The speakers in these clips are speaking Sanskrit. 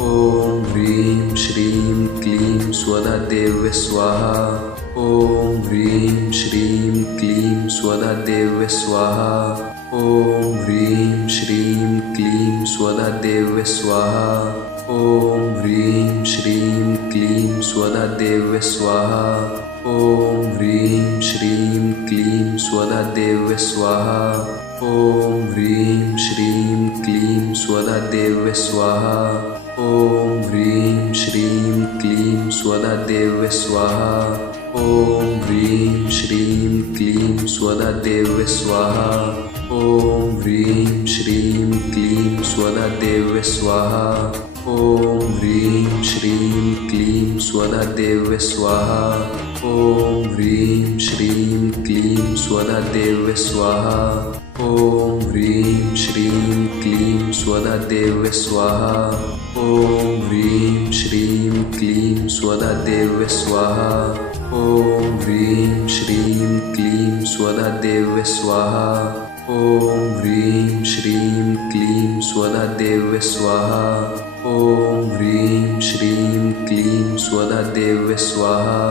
ॐ ह्रीं श्रीं क्लीं स्वधा देव्ये स्वाहा। ॐ ह्रीं श्रीं क्लीं स्वधा देव्ये स्वाहा। ॐ ह्रीं श्रीं क्लीं स्वधा देव्ये स्वाहा। ॐ ह्रीं श्रीं क्लीं स्वधा देव्ये स्वाहा। ॐ ह्रीं श्रीं क्लीं स्वधा देव्ये स्वाहा। ॐ ह्रीं श्रीं क्लीं स्वधा देव्ये स्वाहा। ॐ ह्रीं श्रीं क्लीं स्वधा देव्ये स्वाहा। ॐ ह्रीं श्रीं क्लीं स्वधा देव्ये स्वाहा। ॐ ह्रीं श्रीं क्लीं स्वधा देव्ये स्वाहा। ॐ ह्रीं श्रीं क्लीं स्वधा देव्ये स्वाहा। ॐ ह्रीं श्रीं क्लीं स्वधा देव्ये स्वाहा। ॐ ह्रीं श्रीं क्लीं स्वधा देव्ये स्वाहा। ॐ ह्रीं श्रीं क्लीं स्वधा देव्ये स्वाहा। ॐ ह्रीं श्रीं क्लीं स्वधा देव्ये स्वाहा। ॐ ह्रीं श्रीं क्लीं स्वधा देव्ये स्वाहा।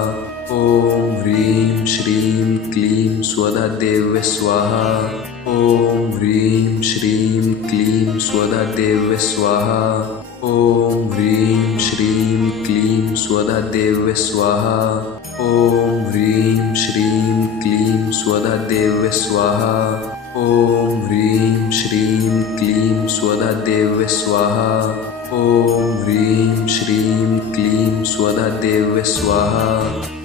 ॐ ह्रीं श्रीं क्लीं स्वधा देव्ये स्वाहा। ॐ ह्रीं श्रीं क्लीं स्वधा देव्ये स्वाहा। ॐ ह्रीं श्रीं क्लीं स्वधा देव्ये स्वाहा। ॐ ह्रीं श्रीं क्लीं स्वधा देव्ये स्वाहा। ॐ ह्रीं श्रीं क्लीं स्वधा देव्ये स्वाहा। ॐ ह्रीं श्रीं क्लीं स्वधा देव्ये स्वाहा।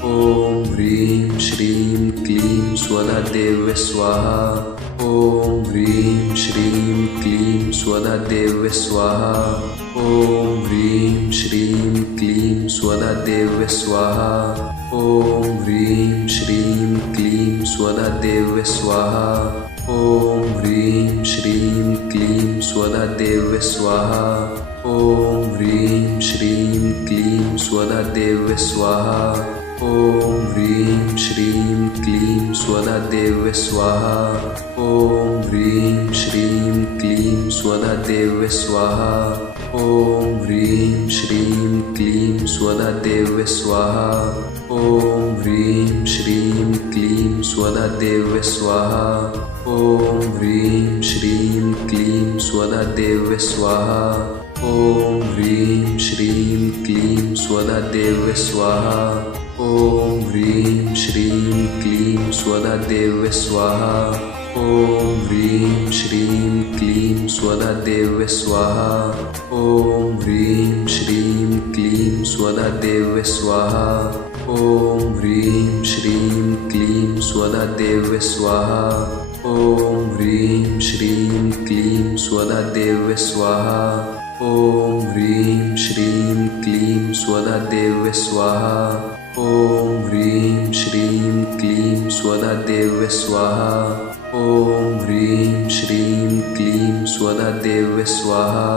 ॐ ह्रीं श्रीं क्लीं स्वधा देव्ये स्वाहा। ॐ ह्रीं श्रीं क्लीं स्वधा देव्ये स्वाहा। ॐ ह्रीं श्रीं क्लीं स्वधा देव्ये स्वाहा। ॐ ह्रीं श्रीं क्लीं स्वधा देव्ये स्वाहा। ॐ ह्रीं श्रीं क्लीं स्वधा देव्ये स्वाहा। ॐ ह्रीं श्रीं क्लीं स्वधा देव्ये स्वाहा। ॐ ह्रीं श्रीं क्लीं स्वधा देव्ये स्वाहा। ॐ ह्रीं श्रीं क्लीं स्वधा देव्ये स्वाहा। ॐ ह्रीं श्रीं क्लीं स्वधा देव्ये स्वाहा। ॐ ह्रीं श्रीं क्लीं स्वधा देव्ये स्वाहा। ॐ ह्रीं श्रीं क्लीं स्वधा देव्ये स्वाहा। ॐ ह्रीं श्रीं क्लीं स्वधा देव्ये स्वाहा। ॐ ह्रीं श्रीं क्लीं स्वधा देव्ये स्वाहा। ॐ ह्रीं श्रीं क्लीं स्वधा देव्ये स्वाहा। ॐ ह्रीं श्रीं क्लीं स्वधा देव्ये स्वाहा। ॐ ह्रीं श्रीं क्लीं स्वधा देव्ये स्वाहा। ॐ ह्रीं श्रीं क्लीं स्वधा देव्ये स्वाहा। ॐ ह्रीं श्रीं क्लीं स्वधा देव्ये स्वाहा। ॐ ह्रीं श्रीं क्लीं स्वधा देव्ये स्वाहा। ॐ ह्रीं श्रीं क्लीं स्वधा देव्ये स्वाहा। ॐ ह्रीं श्रीं क्लीं स्वधा देव्ये स्वाहा।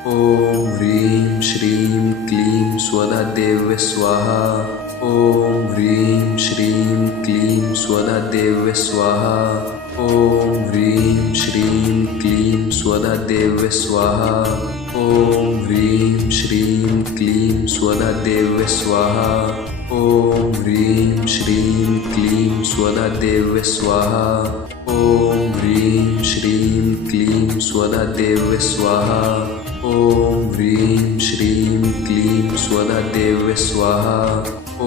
ॐ ह्रीं श्रीं क्लीं स्वधा देव्ये स्वाहा। ॐ ह्रीं श्रीं क्लीं स्वधा देव्ये स्वाहा। ॐ ह्रीं श्रीं क्लीं स्वधा देव्ये स्वाहा। ॐ ह्रीं श्रीं क्लीं स्वधा देव्ये स्वाहा। ॐ ह्रीं श्रीं क्लीं स्वधा देव्ये स्वाहा। ॐ ह्रीं श्रीं क्लीं स्वधा देव्ये स्वाहा। ॐ ह्रीं श्रीं क्लीं स्वधा देव्ये स्वाहा।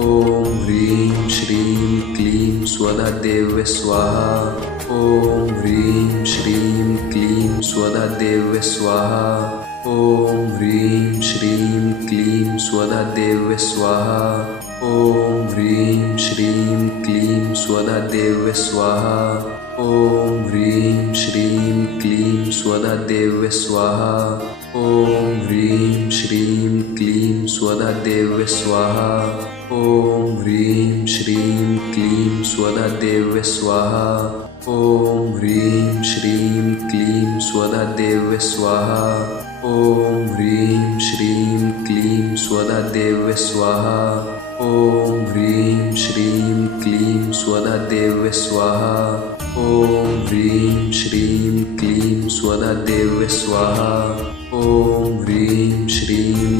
ॐ ह्रीं श्रीं क्लीं स्वधा देव्ये स्वाहा। ॐ ह्रीं श्रीं क्लीं स्वधा देव्ये स्वाहा। ॐ ह्रीं श्रीं क्लीं स्वधा देव्ये स्वाहा। ॐ ह्रीं श्रीं क्लीं स्वधा देव्ये स्वाहा। ॐ ह्रीं श्रीं क्लीं स्वधा देव्ये स्वाहा। ॐ ह्रीं श्रीं क्लीं स्वधा देव्ये स्वाहा। ॐ ह्रीं श्रीं क्लीं स्वधा देव्ये स्वाहा। ॐ ह्रीं श्रीं क्लीं स्वधा देव्ये स्वाहा। ॐ ह्रीं श्रीं क्लीं स्वधा देव्ये स्वाहा। ॐ ह्रीं श्रीं क्लीं स्वधा देव्ये स्वाहा। ॐ ह्रीं श्रीं क्लीं स्वधा देव्ये स्वाहा। ॐ ह्रीं श्रीं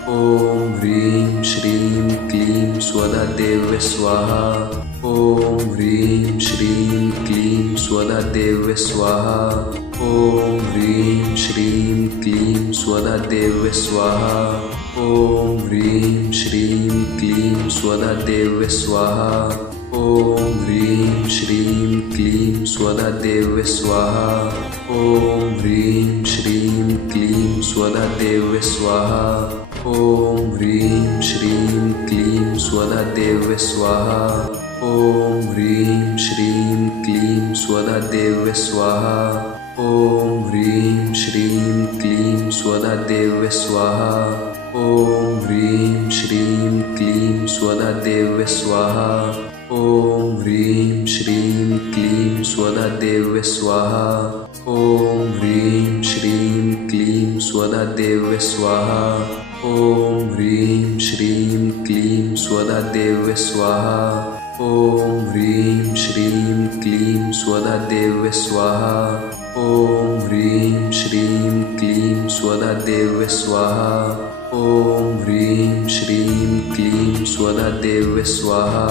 ॐ ह्रीं श्रीं क्लीं स्वधा देव्ये स्वाहा। ॐ ह्रीं श्रीं क्लीं स्वधा देव्ये स्वाहा। ॐ ह्रीं श्रीं क्लीं स्वधा देव्ये स्वाहा। ॐ ह्रीं श्रीं क्लीं स्वधा देव्ये स्वाहा। ॐ ह्रीं श्रीं क्लीं स्वधा देव्ये स्वाहा। ॐ ह्रीं श्रीं क्लीं स्वधा देव्ये स्वाहा। ॐ ह्रीं श्रीं क्लीं स्वधा देव्ये स्वाहा। ॐ ह्रीं श्रीं क्लीं स्वधा देव्ये स्वाहा। ॐ ह्रीं श्रीं क्लीं स्वधा देव्ये स्वाहा। ॐ ह्रीं श्रीं क्लीं स्वधा देव्ये स्वाहा। ॐ ह्रीं श्रीं क्लीं स्वधा देव्ये स्वाहा। ॐ ह्रीं श्रीं क्लीं स्वधा देव्ये स्वाहा। ॐ ह्रीं श्रीं क्लीं स्वधा देव्ये स्वाहा। ॐ ह्रीं श्रीं क्लीं स्वधा देव्ये स्वाहा। ॐ ह्रीं श्रीं क्लीं स्वधा देव्ये स्वाहा।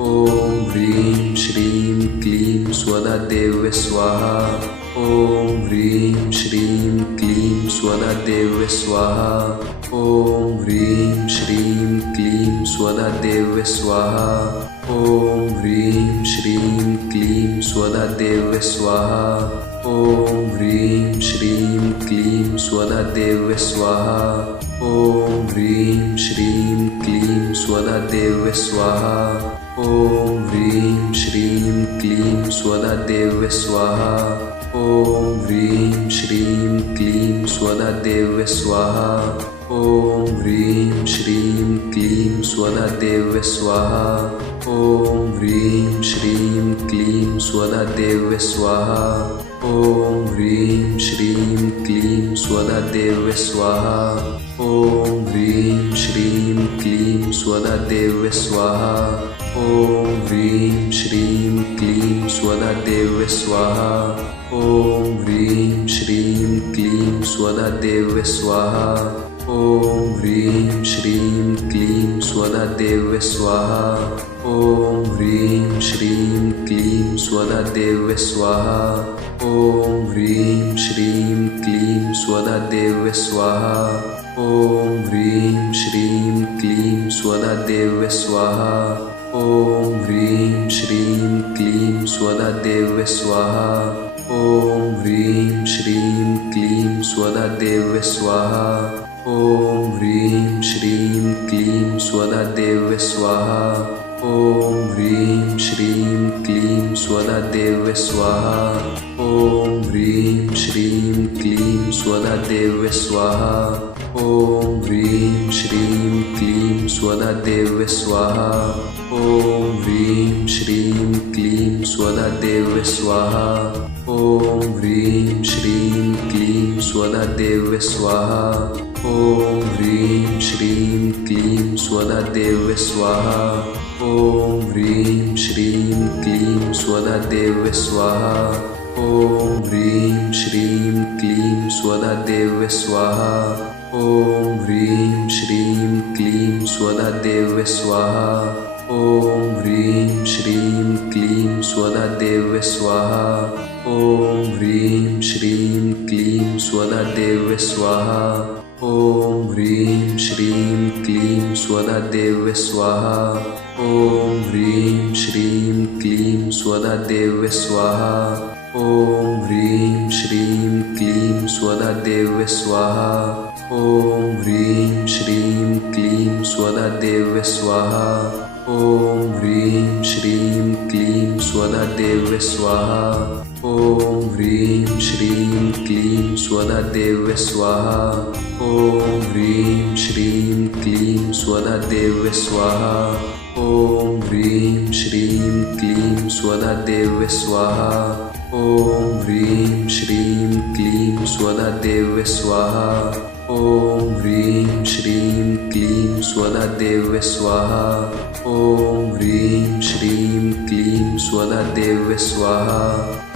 ॐ ह्रीं श्रीं क्लीं स्वधा देव्ये स्वाहा। ॐ ह्रीं श्रीं क्लीं स्वधा देव्ये स्वाहा। ॐ ह्रीं श्रीं क्लीं स्वधा देव्ये स्वाहा। ॐ ह्रीं श्रीं क्लीं स्वधा देव्ये स्वाहा। ॐ ह्रीं श्रीं क्लीं स्वधा देव्ये स्वाहा। ॐ ह्रीं श्रीं क्लीं स्वधा देव्ये स्वाहा। ॐ ह्रीं श्रीं क्लीं स्वधा देव्ये स्वाहा। ॐ ह्रीं श्रीं क्लीं स्वधा देव्ये स्वाहा। ॐ ह्रीं श्रीं क्लीं स्वधा देव्ये स्वाहा। ॐ ह्रीं श्रीं क्लीं स्वधा देव्ये स्वाहा। ॐ ह्रीं श्रीं क्लीं स्वधा देव्ये स्वाहा। ॐ ह्रीं श्रीं क्लीं स्वधा देव्ये स्वाहा। ॐ ह्रीं श्रीं क्लीं स्वधा देव्ये स्वाहा। ॐ ह्रीं श्रीं क्लीं स्वधा देव्ये स्वाहा। ॐ ह्रीं श्रीं क्लीं स्वधा देव्ये स्वाहा। ॐ ह्रीं श्रीं क्लीं स्वधा देव्ये स्वाहा। ॐ ह्रीं श्रीं क्लीं स्वधा देव्ये स्वाहा। ॐ ह्रीं श्रीं क्लीं स्वधा देव्ये स्वाहा। ॐ ह्रीं श्रीं क्लीं स्वधा देव्ये स्वाहा। ॐ ह्रीं श्रीं क्लीं स्वधा देव्ये स्वाहा। ॐ ह्रीं श्रीं क्लीं स्वधा देव्ये स्वाहा। ॐ ह्रीं श्रीं क्लीं स्वधा देव्ये स्वाहा। ॐ ह्रीं श्रीं क्लीं स्वधा देव्ये स्वाहा। ॐ ह्रीं श्रीं क्लीं स्वधा देव्ये स्वाहा। ॐ ह्रीं श्रीं क्लीं स्वधा देव्ये स्वाहा। ॐ ह्रीं श्रीं क्लीं स्वधा देव्ये स्वाहा। ॐ ह्रीं श्रीं क्लीं स्वधा देव्ये स्वाहा। ॐ ह्रीं श्रीं क्लीं स्वधा देव्ये स्वाहा। ॐ ह्रीं श्रीं क्लीं स्वधा देव्ये स्वाहा। ॐ ह्रीं श्रीं क्लीं स्वधा देव्ये स्वाहा। ॐ ह्रीं श्रीं क्लीं स्वधा देव्ये स्वाहा। ॐ ह्रीं श्रीं क्लीं स्वधा देव्ये स्वाहा। ॐ ह्रीं श्रीं क्लीं स्वधा देव्ये स्वाहा। ॐ ह्रीं श्रीं क्लीं स्वधा देव्ये स्वाहा। ॐ ह्रीं श्रीं क्लीं स्वधा देव्ये स्वाहा। ॐ ह्रीं श्रीं क्लीं स्वधा देव्ये स्वाहा। ॐ ह्रीं श्रीं क्लीं स्वधा देव्ये स्वाहा। ॐ ह्रीं श्रीं क्लीं स्वधा देव्ये स्वाहा। ॐ ह्रीं श्रीं क्लीं स्वधा देव्ये स्वाहा। ॐ ह्रीं श्रीं क्लीं स्वधा देव्ये स्वाहा। ॐ ह्रीं श्रीं क्लीं स्वधा देव्ये स्वाहा। ॐ ह्रीं श्रीं क्लीं स्वधा देव्ये स्वाहा। ॐ ह्रीं श्रीं क्लीं स्वधा देव्ये स्वाहा। ॐ ह्रीं श्रीं क्लीं स्वधा देव्ये स्वाहा।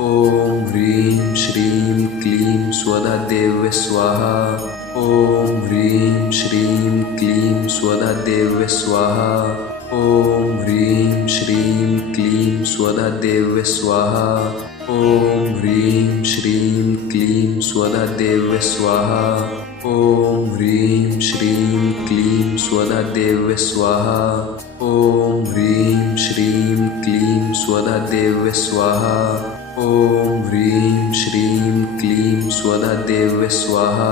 ॐ ह्रीं श्रीं क्लीं स्वधा देव्ये स्वाहा। ॐ ह्रीं श्रीं क्लीं स्वधा देव्ये स्वाहा। ॐ ह्रीं श्रीं क्लीं स्वधा देव्ये स्वाहा। ॐ ह्रीं श्रीं क्लीं स्वधा देव्ये स्वाहा। ॐ ह्रीं श्रीं क्लीं स्वधा देव्ये स्वाहा। ॐ ह्रीं श्रीं क्लीं स्वधा देव्ये स्वाहा। ॐ ह्रीं श्रीं क्लीं स्वधा देव्ये स्वाहा।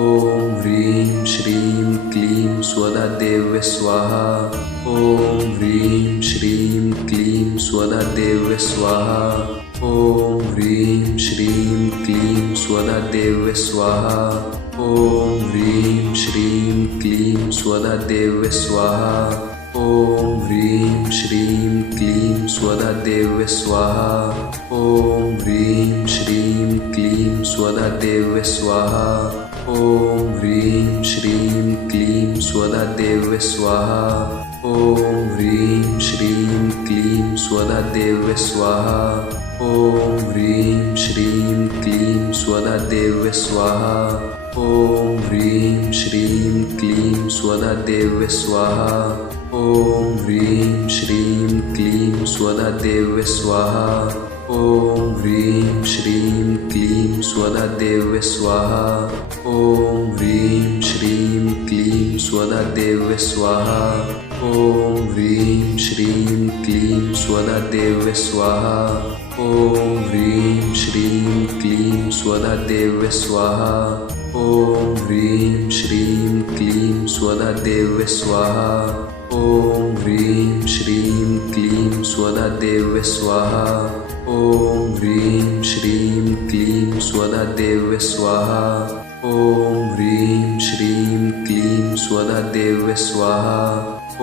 ॐ ह्रीं श्रीं क्लीं स्वधा देव्ये स्वाहा। ॐ ह्रीं श्रीं क्लीं स्वधा देव्ये स्वाहा। ॐ ह्रीं श्रीं क्लीं स्वधा देव्ये स्वाहा। ॐ ह्रीं श्रीं क्लीं स्वधा देव्ये स्वाहा। ॐ ह्रीं श्रीं क्लीं स्वधा देव्ये स्वाहा। ॐ ह्रीं श्रीं क्लीं स्वधा देव्ये स्वाहा। ॐ ह्रीं श्रीं क्लीं स्वधा देव्ये स्वाहा। ॐ ह्रीं श्रीं क्लीं स्वधा देव्ये स्वाहा। ॐ ह्रीं श्रीं क्लीं स्वधा देव्ये स्वाहा। ॐ ह्रीं श्रीं क्लीं स्वधा देव्ये स्वाहा। ॐ ह्रीं श्रीं क्लीं स्वधा देव्ये स्वाहा। ॐ ह्रीं श्रीं क्लीं स्वधा देव्ये स्वाहा। ॐ ह्रीं श्रीं क्लीं स्वधा देव्ये स्वाहा। ॐ ह्रीं श्रीं क्लीं स्वधा देव्ये स्वाहा। ॐ ह्रीं श्रीं क्लीं स्वधा देव्ये स्वाहा। ॐ ह्रीं श्रीं क्लीं स्वधा देव्ये स्वाहा। ॐ ह्रीं श्रीं क्लीं स्वधा देव्ये स्वाहा। ॐ ह्रीं श्रीं क्लीं स्वधा देव्ये स्वाहा।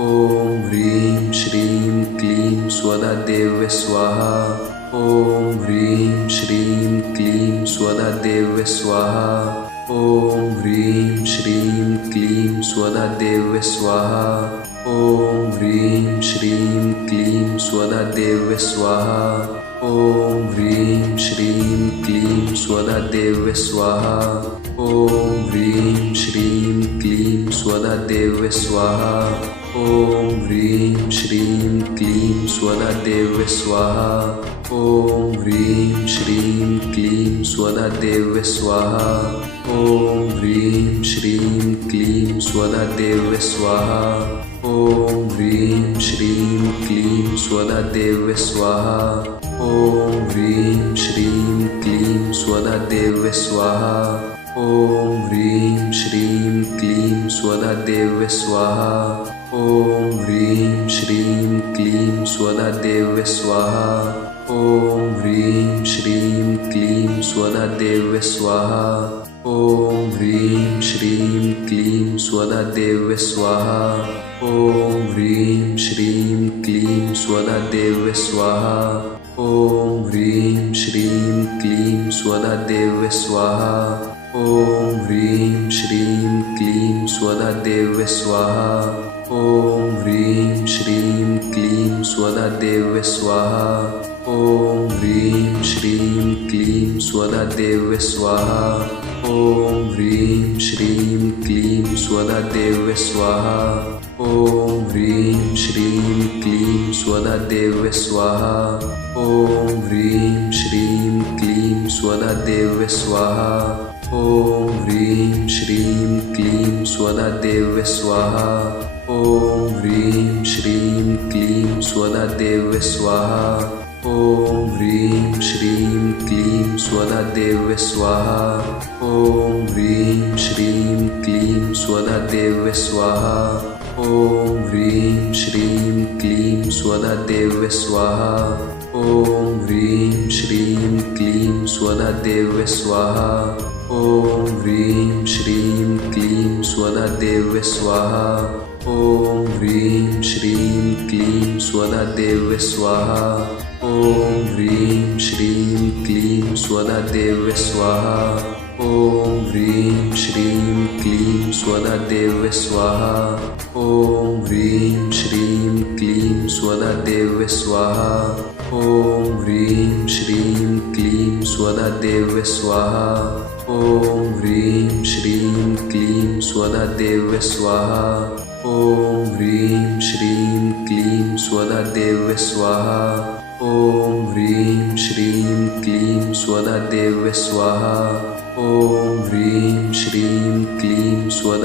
ॐ ह्रीं श्रीं क्लीं स्वधा देव्ये स्वाहा। ॐ ह्रीं श्रीं क्लीं स्वधा देव्ये स्वाहा। ॐ ह्रीं श्रीं क्लीं स्वधा देव्ये स्वाहा। ॐ ह्रीं श्रीं क्लीं स्वधा देव्ये स्वाहा। ॐ ह्रीं श्रीं क्लीं स्वधा देव्ये स्वाहा। ॐ ह्रीं श्रीं क्लीं स्वधा देव्ये स्वाहा। ॐ ह्रीं श्रीं क्लीं स्वधा देव्ये स्वाहा। ॐ ह्रीं श्रीं क्लीं स्वधा देव्ये स्वाहा। ॐ ह्रीं श्रीं क्लीं स्वधा देव्ये स्वाहा। ॐ ह्रीं श्रीं क्लीं स्वधा देव्ये स्वाहा। ॐ ह्रीं श्रीं क्लीं स्वधा देव्ये स्वाहा। ॐ ह्रीं श्रीं क्लीं स्वधा देव्ये स्वाहा। ॐ ह्रीं श्रीं क्लीं स्वधा देव्ये स्वाहा। ॐ ह्रीं श्रीं क्लीं स्वधा देव्ये स्वाहा। ॐ ह्रीं श्रीं क्लीं स्वधा देव्ये स्वाहा। ॐ ह्रीं श्रीं क्लीं स्वधा देव्ये स्वाहा। ॐ ह्रीं श्रीं क्लीं स्वधा देव्ये स्वाहा। ॐ ह्रीं श्रीं क्लीं स्वधा देव्ये स्वाहा। ॐ ह्रीं श्रीं क्लीं स्वधा देव्ये स्वाहा। ॐ ह्रीं श्रीं क्लीं स्वधा देव्ये स्वाहा। ॐ ह्रीं श्रीं क्लीं स्वधा देव्ये स्वाहा। ॐ ह्रीं श्रीं क्लीं स्वधा देव्ये स्वाहा। ॐ ह्रीं श्रीं क्लीं स्वधा देव्ये स्वाहा। ॐ ह्रीं श्रीं क्लीं स्वधा देव्ये स्वाहा। ॐ ह्रीं श्रीं क्लीं स्वधा देव्ये स्वाहा। ॐ ह्रीं श्रीं क्लीं स्वधा देव्ये स्वाहा। ॐ ह्रीं श्रीं क्लीं स्वधा देव्ये स्वाहा। ॐ ह्रीं श्रीं क्लीं स्वधा देव्ये स्वाहा। ॐ ह्रीं श्रीं क्लीं स्वधा देव्ये स्वाहा। ॐ ह्रीं श्रीं क्लीं स्वधा देव्ये स्वाहा। ॐ ह्रीं श्रीं क्लीं स्वधा देव्ये स्वाहा। ॐ ह्रीं श्रीं क्लीं स्वधा देव्ये स्वाहा। ॐ ह्रीं श्रीं क्लीं स्वधा देव्ये स्वाहा। ॐ ह्रीं श्रीं क्लीं स्वधा देव्ये स्वाहा। ॐ ह्रीं श्रीं क्लीं स्वधा देव्ये स्वाहा। ॐ ह्रीं श्रीं क्लीं स्वधा देव्ये स्वाहा। ॐ ह्रीं श्रीं क्लीं स्वधा देव्ये स्वाहा। ॐ ह्रीं श्रीं क्लीं स्वधा देव्ये स्वाहा। ॐ ह्रीं श्रीं क्लीं स्वधा देव्ये स्वाहा। ॐ ह्रीं श्रीं क्लीं स्वधा